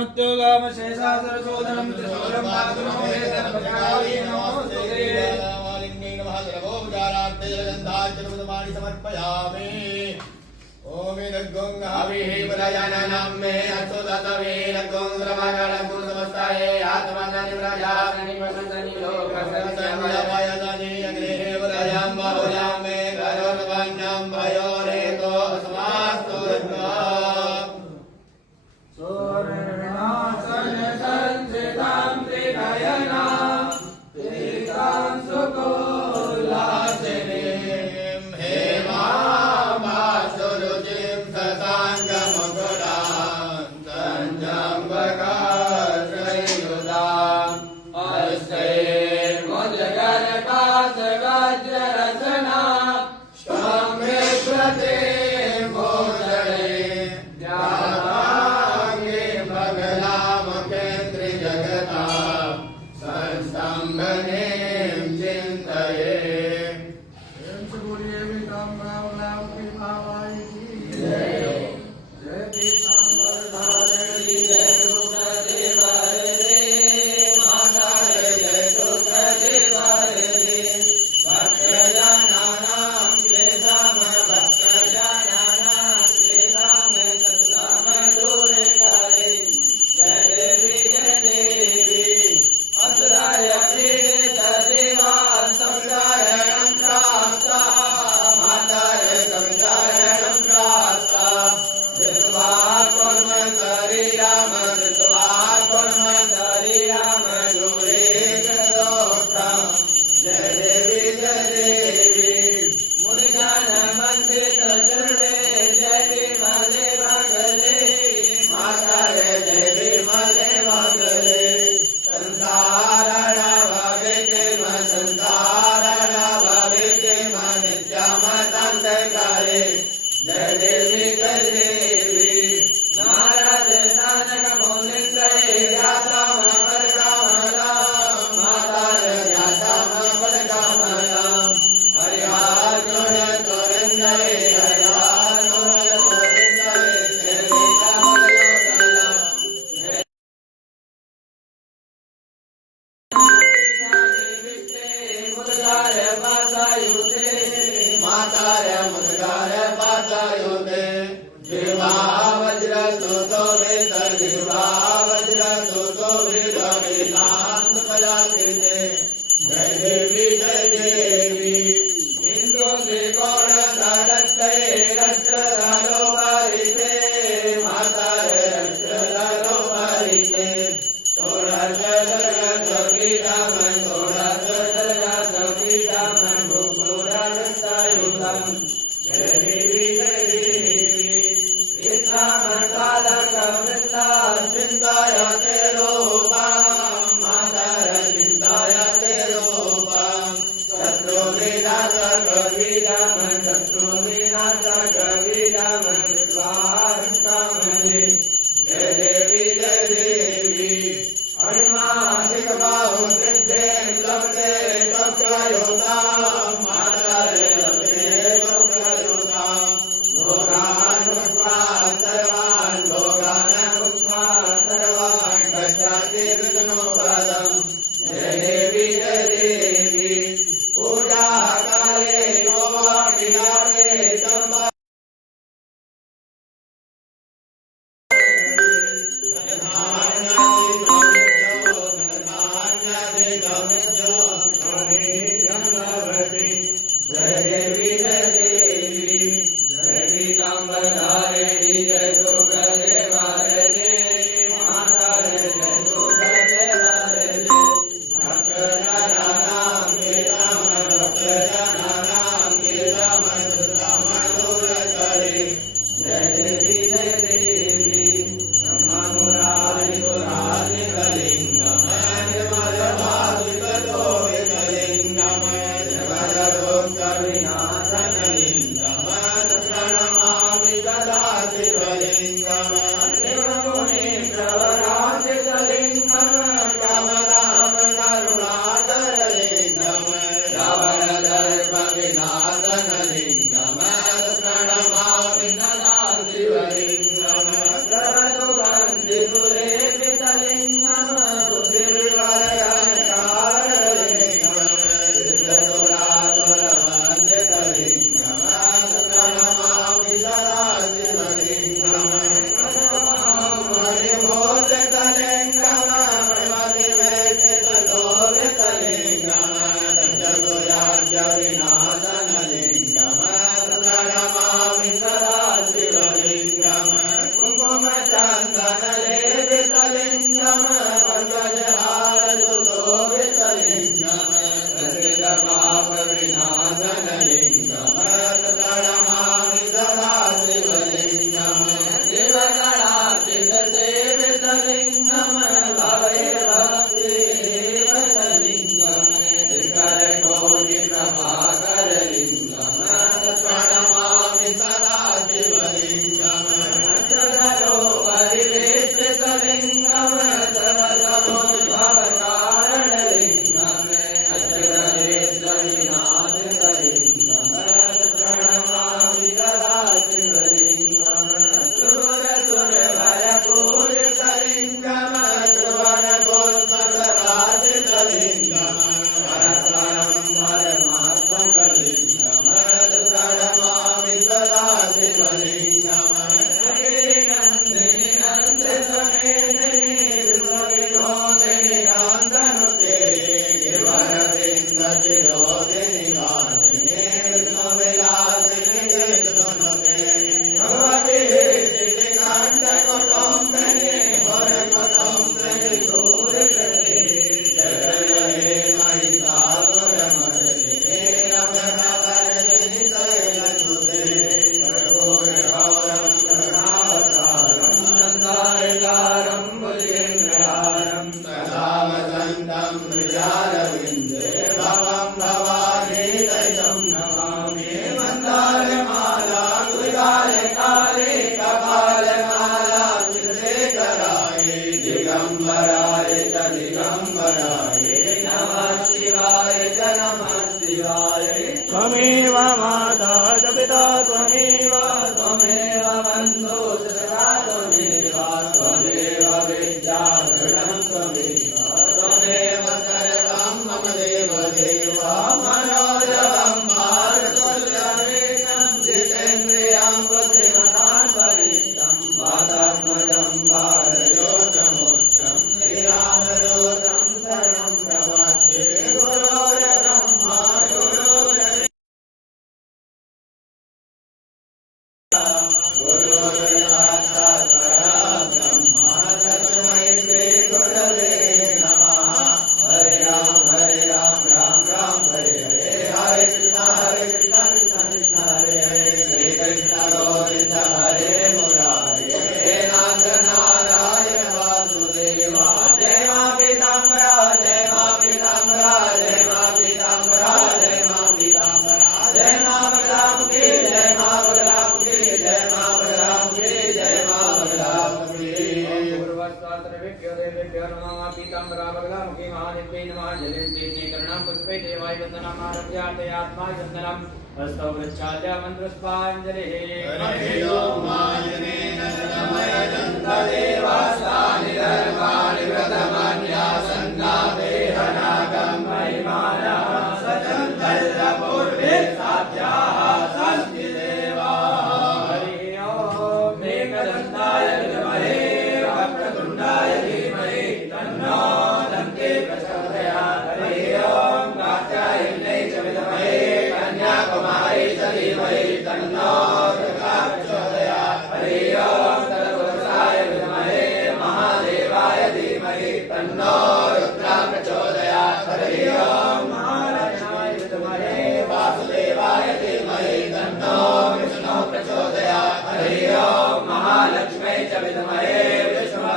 मत्योगाम शेषासरशोधनं त्रिशूलं पादुनो वेदन भगावी नमोस्तुते लिंगे नमः सर्वोपचारार्थे जलगन्धाचलमुदमानि समर्पयामि ओम नगों आविः प्रजानानां मे अच्युततवे नगों रमाकालकुं नमस्ताये आत्मानानि प्रजानानि वसन्तानि लोकसंसयामयादानि अग्रे प्रजां बाहुलां मे करोनवान्यां भयोरेतो अस्मास्तु दिगंबराय च दिगंबराय नमः शिवाय च नमः शिवाय त्वमेव माता च पिता त्वमेव त्वमेव बन्धुः च सखा त्वमेव त्वमेव विद्या दृढं त्वमेव त्वमेव सर्वं मम देव देव मनोजवं मारुतुल्यवेगं जितेन्द्रियं बुद्धिमतां वरिष्ठं वातात्मजं भारयोतमोक्षं श्रीरामदूतं शरणं प्रपद्ये गुरोर्ब्रह्मा गुरुर्साक्षात् परब्रह्मा तस्मै श्री गुरवे नमः हरे राम राम राम हरे हरे हरे कृष्ण कृष्ण कृष्ण हरे हरे श्री कृष्ण गोविंद हरे मुरारे हे नाथ नारायण वासुदेवा जय मां पीताम्बरा जय मां पीताम्बरा जय मां पीताम्बरा जय मां पीताम्बरा जय मां बगलाम की जय मां बगलाम की जय मां बगलाम की जय मां बगलाम की पूर्वस्वात्रेभ्यो देवेभ्यो नमः पीताम्बरा बगलामुखी महादेव्यै नमः जलेन्द्रे चेतनं पुष्पे देवाय वन्दनमारभ्यार्थयात्माय वन्दनम् हस्तो वृक्षाल्य मन्त्रस्पाञ्जलिः हरे ओम आजनेन नमः दन्तदेवास्तानि धर्माणि व्रतमन्यासन्नादेहनागं महिमानः सचन्तल्यपूर्वे साध्याः सन्ति देवाः हरि ओम् एकदन्ताय विद्महे वक्रतुण्डाय धीमहि तन्नो दन्ते प्रचोदयात् हरि ओम् कात्यायन्यै च विद्महे कन्याकुमारी च धीमहि तन्नो दुर्गा प्रचोदयात् हरि ओम् तत्पुरुषाय विद्महे महादेवाय धीमहि तन्नो रुद्रा प्रचोदयात् हरि ओम् महालक्ष्म्यै विद्महे वासुदेवाय धीमहि तन्नो विष्णु प्रचोदयात् हरि ओम् महालक्ष्म्यै च विद्महे विष्णु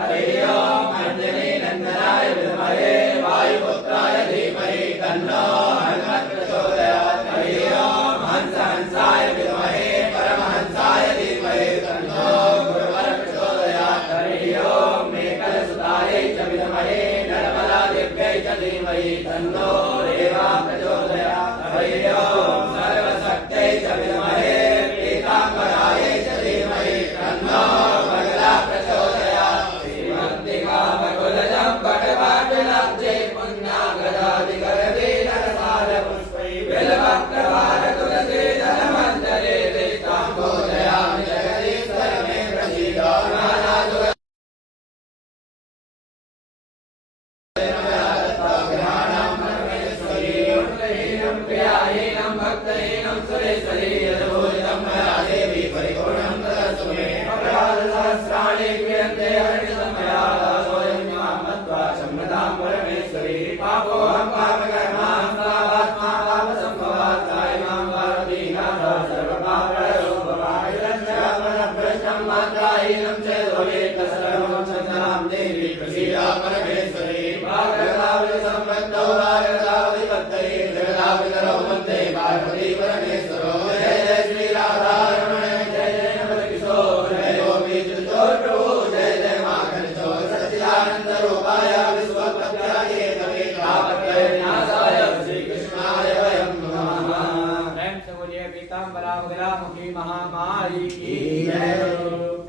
हरि ओम् अंजनी नन्दनाय विद्महे वायुपुत्राय धीमहि तन्नो हनुमत् प्रचोदयात् हरि ओम् हंस हंसाय विद्महे परमहंसाय धीमहि तन्नो गुरुवर प्रचोदयात् हरि ओम् मेकलसुतायै च विद्महे नर्मदादेव्यै च धीमहि तन्नो रेवा प्रचोदयात् हरि ओम् सर्वशक्त्यै च विद्महे पीताम्बरायै च धीमहि तन्नो बगला प्रचोदयात् श्रीमद्दिकामकुलजं पटवाटलब्धे पुण्यागदादिगरवे नरसारपुष्पै बिल्वप्रवारकुलसेदनमन्दरे देताम्बोजयामि जगदीश्वर मे प्रसीद नानादुर प्रियाहीनं भक्तहीनं सुरेश्वरी यदभूषितं मया देवी परिपूर्णं तदस्तु मे अपराधसहस्राणि क्रियन्ते हरितं मया दासोऽयं मां मत्वा क्षम्यतां परमेश्वरी पापोऽहं पापकर्माहं पापात्मा पापसम्भवात् कायमां पार्वतीनाथ सर्वपापहरो भवामि रक्षामनभ्रष्टं मात्राहीनं चेत् भवेत् सर्वं चन्द्रां देवी प्रसीदा परमेश्वरी वागर्धावसम्पत्तौ वागर्धावधिपत्तये जगदावितरौ वन्दे पार्वती परमेश्वरो जय जय श्री राधारमण जय जय नवकिशोर जय गोपी चतुर प्रभु जय जय माखन चोर सच्चिदानंद रूपाय विश्वोत्पत्त्याय तापत्रयनाशाय श्री कृष्णाय वयं नमः प्रेम से बोलिए पीताम्बरा बगलामुखी महामारी की जय।